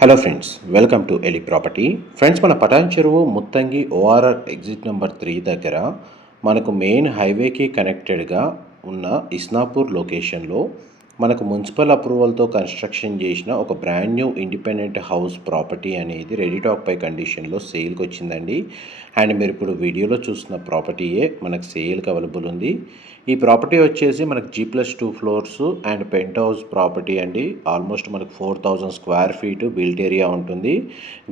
Hello friends welcome to ఎలి property friends మన Patan Cheruvu Muthangi ORR exit number three దగ్గర మనకు main హైవేకి కనెక్టెడ్గా ఉన్న ఇస్నాపూర్ లొకేషన్లో మనకు మున్సిపల్ అప్రూవల్తో కన్స్ట్రక్షన్ చేసిన ఒక brand new independent house property అనేది రెడీ టాక్ పై కండిషన్లో సేల్కి వచ్చిందండి. అండ్ మీరు ఇప్పుడు వీడియోలో చూసిన ప్రాపర్టీయే మనకు సేల్కి అవైలబుల్ ఉంది. ఈ ప్రాపర్టీ వచ్చేసి మనకు G plus two floors and penthouse property అండి. ఆల్మోస్ట్ మనకు four thousand square feet built area ఉంటుంది.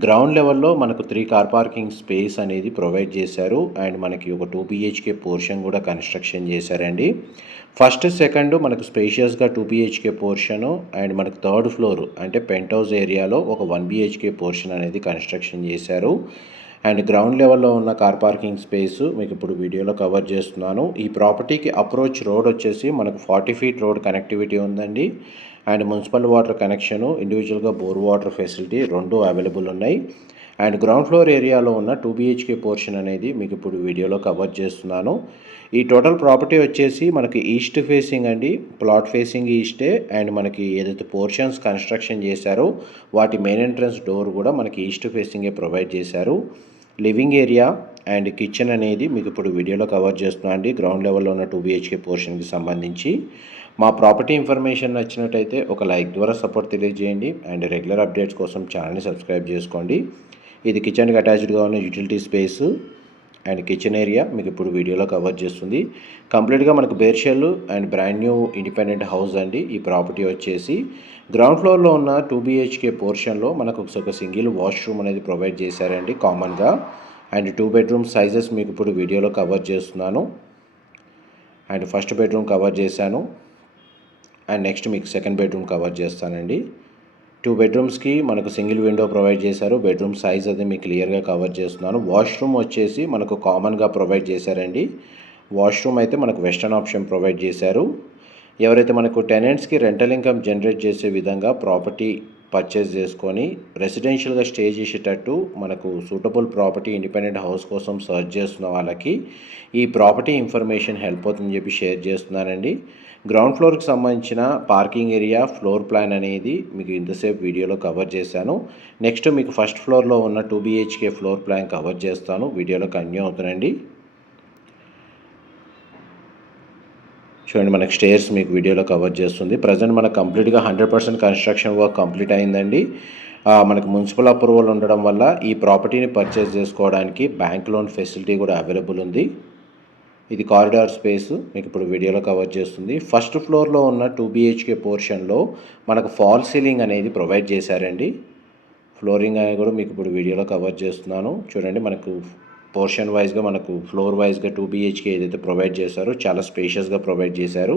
గ్రౌండ్ లెవెల్లో మనకు త్రీ కార్ పార్కింగ్ స్పేస్ అనేది ప్రొవైడ్ చేశారు. అండ్ మనకి ఒక టూ బిహెచ్కే పోర్షన్ కూడా కన్స్ట్రక్షన్ చేశారండి. ఫస్ట్ సెకండ్ మనకు స్పేషియస్గా టూ బిహెచ్కే పోర్షను అండ్ మనకు థర్డ్ ఫ్లోర్ అంటే పెంట్ హౌస్ ఏరియాలో ఒక వన్ బిహెచ్కే పోర్షన్ అనేది కన్స్ట్రక్షన్ చేశారు. అండ్ గ్రౌండ్ లెవెల్లో ఉన్న కార్ పార్కింగ్ స్పేస్ మీకు ఇప్పుడు వీడియోలో కవర్ చేస్తున్నాను. ఈ ప్రాపర్టీకి అప్రోచ్ రోడ్ వచ్చేసి మనకు ఫార్టీ ఫీట్ రోడ్ కనెక్టివిటీ ఉందండి. అండ్ మున్సిపల్ వాటర్ కనెక్షను ఇండివిజువల్గా బోర్ వాటర్ ఫెసిలిటీ రెండు అవైలబుల్ ఉన్నాయి. అండ్ గ్రౌండ్ ఫ్లోర్ ఏరియాలో ఉన్న టూ బిహెచ్కే పోర్షన్ అనేది మీకు ఇప్పుడు వీడియోలో కవర్ చేస్తున్నాను. ఈ టోటల్ ప్రాపర్టీ వచ్చేసి మనకి ఈస్ట్ ఫేసింగ్ అండి. ప్లాట్ ఫేసింగ్ ఈస్టే అండ్ మనకి ఏదైతే పోర్షన్స్ కన్స్ట్రక్షన్ చేశారో వాటి మెయిన్ ఎంట్రన్స్ డోర్ కూడా మనకి ఈస్ట్ ఫేసింగే ప్రొవైడ్ చేశారు. లివింగ్ ఏరియా అండ్ కిచెన్ అనేది మీకు ఇప్పుడు వీడియోలో కవర్ చేస్తున్నాను అండి. గ్రౌండ్ లెవెల్లో ఉన్న టూ బిహెచ్కే పోర్షన్కి సంబంధించి. మా ప్రాపర్టీ ఇన్ఫర్మేషన్ నచ్చినట్టయితే ఒక లైక్ ద్వారా సపోర్ట్ తెలియజేయండి అండ్ రెగ్యులర్ అప్డేట్స్ కోసం ఛానల్ని సబ్స్క్రైబ్ చేసుకోండి. ఇది కిచెన్కి అటాచ్డ్గా ఉన్న utility space and kitchen area మీకు ఇప్పుడు వీడియోలో కవర్ చేస్తుంది. కంప్లీట్గా మనకు bare shell and brand new independent house అండి. ఈ ప్రాపర్టీ వచ్చేసి గ్రౌండ్ ఫ్లోర్లో ఉన్న టూ బీహెచ్కే పోర్షన్లో మనకు ఒక సింగిల్ వాష్రూమ్ అనేది ప్రొవైడ్ చేశారండి కామన్గా. అండ్ టూ బెడ్రూమ్ సైజెస్ మీకు ఇప్పుడు వీడియోలో కవర్ చేస్తున్నాను. అండ్ ఫస్ట్ బెడ్రూమ్ కవర్ చేశాను. అండ్ నెక్స్ట్ మీకు సెకండ్ బెడ్రూమ్ కవర్ చేస్తానండి. టూ బెడ్రూమ్స్కి మనకు సింగిల్ విండో ప్రొవైడ్ చేశారు. బెడ్రూమ్ సైజ్ అది మీకు క్లియర్గా కవర్ చేస్తున్నాను. వాష్రూమ్ వచ్చేసి మనకు కామన్గా ప్రొవైడ్ చేశారండి. వాష్రూమ్ అయితే మనకు వెస్టర్న్ ఆప్షన్ ప్రొవైడ్ చేశారు. ఎవరైతే మనకు టెనెంట్స్కి రెంటల్ ఇన్కమ్ జనరేట్ చేసే విధంగా ప్రాపర్టీ పర్చేస్ చేసుకొని రెసిడెన్షియల్గా స్టే చేసేటట్టు మనకు సూటబుల్ ప్రాపర్టీ ఇండిపెండెంట్ హౌస్ కోసం సర్చ్ చేస్తున్న వాళ్ళకి ఈ ప్రాపర్టీ ఇన్ఫర్మేషన్ హెల్ప్ అవుతుందని చెప్పి షేర్ చేస్తున్నానండి. గ్రౌండ్ ఫ్లోర్కి సంబంధించిన పార్కింగ్ ఏరియా ఫ్లోర్ ప్లాన్ అనేది మీకు ఇంతసేపు వీడియోలో కవర్ చేశాను. నెక్స్ట్ మీకు ఫస్ట్ ఫ్లోర్లో ఉన్న two BHK floor plan cover చేస్తాను. వీడియోలో కన్యూ అవుతానండి. చూడండి మనకి స్టేర్స్ మీకు వీడియోలో కవర్ చేస్తుంది. ప్రజెంట్ మనకు కంప్లీట్గా hundred percent construction work complete అయిందండి. మనకు మున్సిపల్ అప్రూవల్ ఉండడం వల్ల ఈ ప్రాపర్టీని పర్చేస్ చేసుకోవడానికి బ్యాంక్ లోన్ ఫెసిలిటీ కూడా అవైలబుల్ ఉంది. ఇది కారిడార్ స్పేస్ మీకు ఇప్పుడు వీడియోలో కవర్ చేస్తుంది. ఫస్ట్ ఫ్లోర్లో ఉన్న టూ బీహెచ్కే పోర్షన్లో మనకు ఫాల్ సీలింగ్ అనేది ప్రొవైడ్ చేశారండి. ఫ్లోరింగ్ అనేది కూడా మీకు ఇప్పుడు వీడియోలో కవర్ చేస్తున్నాను. చూడండి మనకు పోర్షన్ వైజ్గా మనకు ఫ్లోర్ వైజ్గా టూ బీహెచ్కే ఏదైతే ప్రొవైడ్ చేశారో చాలా స్పేషియస్గా ప్రొవైడ్ చేశారు.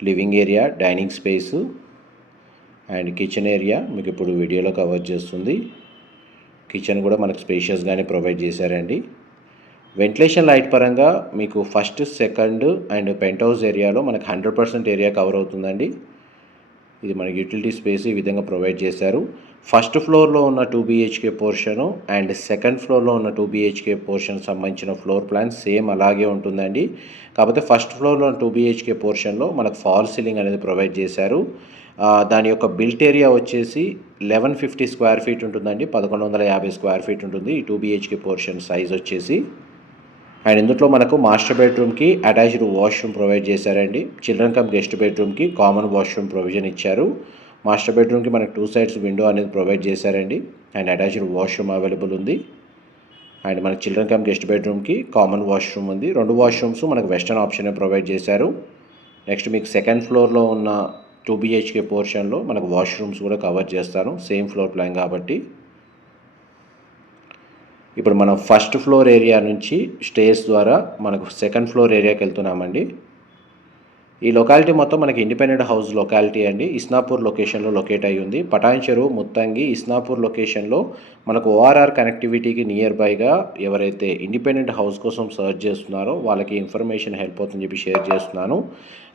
Living area dining space and kitchen area మీకు ఇప్పుడు వీడియోలో కవర్ చేస్తుంది. కిచెన్ కూడా మనకు స్పేషియస్గానే ప్రొవైడ్ చేశారండి. వెంటిలేషన్ లైట్ పరంగా మీకు first second and penthouse ఏరియాలో మనకు హండ్రెడ్ పర్సెంట్ ఏరియా కవర్ అవుతుందండి. ఇది మనకి యూటిలిటీ స్పేస్ ఈ విధంగా ప్రొవైడ్ చేశారు. ఫస్ట్ ఫ్లోర్లో ఉన్న two BHK portion and second ఫ్లోర్లో ఉన్న టూ బీహెచ్కే పోర్షన్ సంబంధించిన ఫ్లోర్ ప్లాన్ సేమ్ అలాగే ఉంటుందండి. కాకపోతే ఫస్ట్ ఫ్లోర్లో టూ బీహెచ్కే పోర్షన్లో మనకు ఫాల్ సీలింగ్ అనేది ప్రొవైడ్ చేశారు. దాని యొక్క బిల్ట్ ఏరియా వచ్చేసి లెవెన్ ఫిఫ్టీ స్క్వేర్ ఫీట్ ఉంటుందండి. పదకొండు వందల యాభై స్క్వేర్ ఫీట్ ఉంటుంది ఈ టూ బీహెచ్కే పోర్షన్ సైజ్ వచ్చేసి. అండ్ ఇందులో మనకు మాస్టర్ బెడ్రూమ్కి అటాచ్డ్ వాష్రూమ్ ప్రొవైడ్ చేశారండి. చిల్డ్రన్ కమ్ గెస్ట్ బెడ్రూమ్కి కామన్ వాష్రూమ్ ప్రొవిజన్ ఇచ్చారు. మాస్టర్ బెడ్రూమ్కి మనకు టూ సైడ్స్ విండో అనేది ప్రొవైడ్ చేశారండి. అండ్ అటాచ్డ్ వాష్రూమ్ అవైలబుల్ ఉంది. అండ్ మనకు చిల్డ్రన్ కమ్ గెస్ట్ బెడ్రూమ్కి కామన్ వాష్రూమ్ ఉంది. రెండు వాష్రూమ్స్ మనకు వెస్టర్న్ ఆప్షన్ ప్రొవైడ్ చేశారు. నెక్స్ట్ మీకు సెకండ్ ఫ్లోర్లో ఉన్న టూ బిహెచ్కే పోర్షన్లో మనకు వాష్రూమ్స్ కూడా కవర్ చేస్తాను. సేమ్ ఫ్లోర్ ప్లాన్ కాబట్టి. ఇప్పుడు మనం ఫస్ట్ ఫ్లోర్ ఏరియా నుంచి స్టేర్స్ ద్వారా మనకు సెకండ్ ఫ్లోర్ ఏరియాకి వెళ్తున్నామండి. ఈ లొకాలిటీ మొత్తం మనకి ఇండిపెండెంట్ హౌస్ లొకాలిటీ అండి. ఇస్నాపూర్ లొకేషన్లో లొకేట్ అయ్యి ఉంది. పటాన్ చెరువు ముత్తంగి ఇస్నాపూర్ లొకేషన్లో మనకు ఓఆర్ఆర్ కనెక్టివిటీకి నియర్ బైగా ఎవరైతే ఇండిపెండెంట్ హౌస్ కోసం సర్చ్ చేస్తున్నారో వాళ్ళకి ఇన్ఫర్మేషన్ హెల్ప్ అవుతుందని చెప్పి షేర్ చేస్తున్నాను.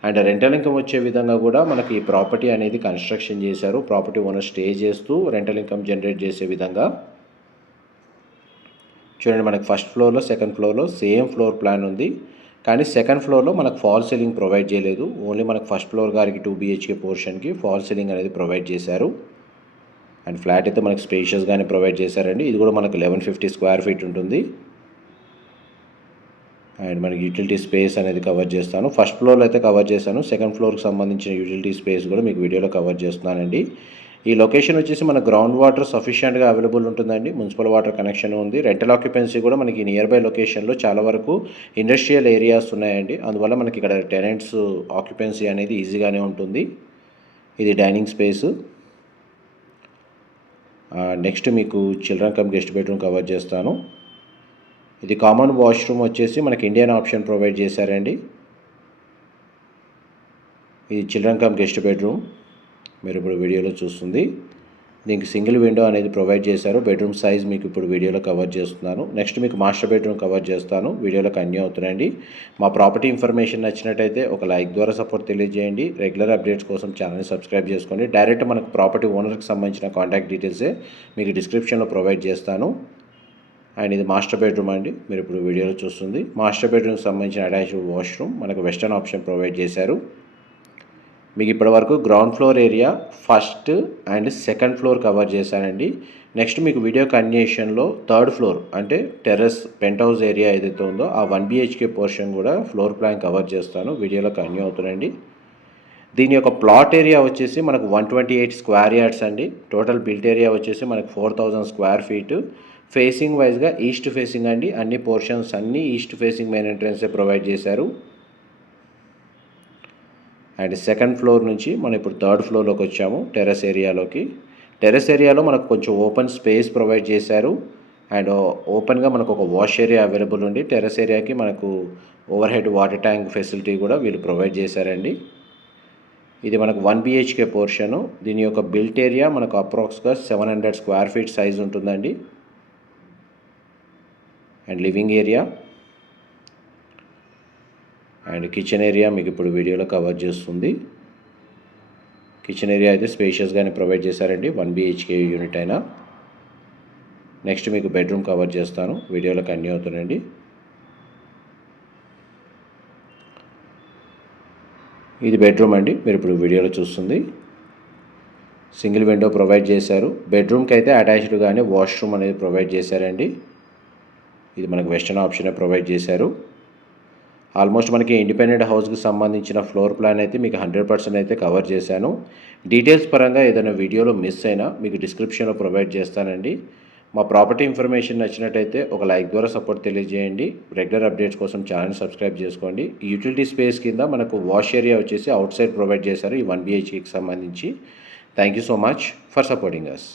అండ్ రెంటల్ ఇన్కమ్ వచ్చే విధంగా కూడా మనకి ఈ ప్రాపర్టీ అనేది కన్స్ట్రక్షన్ చేశారు. ప్రాపర్టీ ఓనర్ స్టే చేస్తూ రెంటల్ ఇన్కమ్ జనరేట్ చేసే విధంగా. చూడండి మనకి ఫస్ట్ ఫ్లోర్లో సెకండ్ ఫ్లోర్లో సేమ్ ఫ్లోర్ ప్లాన్ ఉంది. కానీ సెకండ్ ఫ్లోర్లో మనకు ఫాల్ సీలింగ్ ప్రొవైడ్ చేయలేదు. ఓన్లీ మనకు ఫస్ట్ ఫ్లోర్ గారికి టూ బీహెచ్కే పోర్షన్కి ఫాల్ సీలింగ్ అనేది ప్రొవైడ్ చేశారు. అండ్ ఫ్లాట్ అయితే మనకు స్పేషియస్గానే ప్రొవైడ్ చేశారండి. ఇది కూడా మనకు లెవెన్ ఫిఫ్టీ స్క్వేర్ ఫీట్ ఉంటుంది. అండ్ మనకి యూటిలిటీ స్పేస్ అనేది కవర్ చేస్తాను. ఫస్ట్ ఫ్లోర్లో అయితే కవర్ చేశాను. సెకండ్ ఫ్లోర్కి సంబంధించిన యూటిలిటీ స్పేస్ కూడా మీకు వీడియోలో కవర్ చేస్తున్నానండి. ఈ లొకేషన్ వచ్చేసి మన గ్రౌండ్ వాటర్ సఫిషియెంట్గా అవైలబుల్ ఉంటుందండి. మున్సిపల్ వాటర్ కనెక్షన్ ఉంది. రెంటల్ ఆక్యుపెన్సీ కూడా మనకి నియర్ బై లొకేషన్లో చాలా వరకు ఇండస్ట్రియల్ ఏరియాస్ ఉన్నాయండి. అందువల్ల మనకి ఇక్కడ టెనెంట్స్ ఆక్యుపెన్సీ అనేది ఈజీగానే ఉంటుంది. ఇది డైనింగ్ స్పేసు నెక్స్ట్ మీకు children cum guest bedroom cover చేస్తాను. ఇది కామన్ వాష్రూమ్ వచ్చేసి మనకి ఇండియన్ ఆప్షన్ ప్రొవైడ్ చేశారండి. ఇది చిల్డ్రన్ కమ్ గెస్ట్ బెడ్రూమ్ మీరు ఇప్పుడు వీడియోలో చూస్తుంది. దీనికి సింగిల్ విండో అనేది ప్రొవైడ్ చేశారు. బెడ్రూమ్ సైజ్ మీకు ఇప్పుడు వీడియోలో కవర్ చేస్తున్నాను. నెక్స్ట్ మీకు మాస్టర్ బెడ్రూమ్ కవర్ చేస్తాను. వీడియోలో కన్యూ అవుతున్నాయండి. మా ప్రాపర్టీ ఇన్ఫర్మేషన్ నచ్చినట్టయితే ఒక లైక్ ద్వారా సపోర్ట్ తెలియజేయండి. రెగ్యులర్ అప్డేట్స్ కోసం ఛానల్ని సబ్స్క్రైబ్ చేసుకోండి. డైరెక్ట్ మనకు ప్రాపర్టీ ఓనర్కి సంబంధించిన కాంటాక్ట్ డీటెయిల్సే మీకు డిస్క్రిప్షన్లో ప్రొవైడ్ చేస్తాను. అండ్ ఇది మాస్టర్ బెడ్రూమ్ అండి. మీరు ఇప్పుడు వీడియోలో చూస్తుంది. మాస్టర్ బెడ్రూమ్కి సంబంధించిన అటాచ్డ్ వాష్రూమ్ మనకు వెస్టర్న్ ఆప్షన్ ప్రొవైడ్ చేశారు. మీకు ఇప్పటి వరకు ground floor area first and second floor cover చేశానండి. నెక్స్ట్ మీకు వీడియో కంటిన్యూషన్లో థర్డ్ ఫ్లోర్ అంటే టెర్రస్ పెంట్ హౌస్ ఏరియా ఏదైతే ఉందో ఆ వన్ బిహెచ్కే పోర్షన్ కూడా ఫ్లోర్ ప్లాన్ కవర్ చేస్తాను. వీడియోలో కన్యూ అవుతుందండి. దీని యొక్క ప్లాట్ ఏరియా వచ్చేసి మనకు one twenty eight square yards అండి. టోటల్ బిల్ట్ ఏరియా వచ్చేసి మనకు four thousand square feet facing వైజ్గా ఈస్ట్ ఫేసింగ్ అండి. అన్ని పోర్షన్స్ అన్నీ ఈస్ట్ ఫేసింగ్ మెయిన్ ఎంట్రన్సే ప్రొవైడ్ చేశారు. అండ్ సెకండ్ ఫ్లోర్ నుంచి మనం ఇప్పుడు థర్డ్ ఫ్లోర్లోకి వచ్చాము టెర్రస్ ఏరియాలోకి. టెర్రస్ ఏరియాలో మనకు కొంచెం ఓపెన్ స్పేస్ ప్రొవైడ్ చేశారు. అండ్ ఓపెన్గా మనకు ఒక వాష్ ఏరియా అవైలబుల్ ఉంది. టెర్రస్ ఏరియాకి మనకు overhead water tank facility కూడా వీళ్ళు ప్రొవైడ్ చేశారండి. ఇది మనకు వన్ బిహెచ్కే పోర్షను. దీని యొక్క బిల్ట్ ఏరియా మనకు అప్రాక్స్గా seven hundred square feet size ఉంటుందండి. And living area. And kitchen area మీకు ఇప్పుడు వీడియోలో కవర్ చేస్తుంది. కిచెన్ ఏరియా అయితే స్పేషియస్గానే ప్రొవైడ్ చేశారండి వన్ బిహెచ్కే యూనిట్ అయినా. నెక్స్ట్ మీకు బెడ్రూమ్ కవర్ చేస్తాను వీడియోలో కన్యూ అవుతుందండి ఇది బెడ్రూమ్ అండి మీరు ఇప్పుడు వీడియోలో చూస్తుంది. సింగిల్ విండో ప్రొవైడ్ చేశారు. బెడ్రూమ్కి అయితే అటాచ్డ్గానే వాష్రూమ్ అనేది ప్రొవైడ్ చేశారండి. ఇది మనకు వెస్టర్న్ ఆప్షనే ప్రొవైడ్ చేశారు. ఆల్మోస్ట్ మనకి ఇండిపెండెంట్ హౌస్కి సంబంధించిన ఫ్లోర్ ప్లాన్ అయితే మీకు హండ్రెడ్ పర్సెంట్ అయితే కవర్ చేశాను. డీటెయిల్స్ పరంగా ఏదైనా వీడియోలో మిస్ అయినా మీకు డిస్క్రిప్షన్లో ప్రొవైడ్ చేస్తానండి. మా ప్రాపర్టీ ఇన్ఫర్మేషన్ నచ్చినట్టయితే ఒక లైక్ ద్వారా సపోర్ట్ తెలియజేయండి. రెగ్యులర్ అప్డేట్స్ కోసం ఛానల్ సబ్స్క్రైబ్ చేసుకోండి. యూటిలిటీ స్పేస్ కింద మనకు వాష్ ఏరియా వచ్చేసి అవుట్ సైడ్ ప్రొవైడ్ చేశారు ఈ వన్ బిహెచ్కి సంబంధించి. Thank you so much for supporting us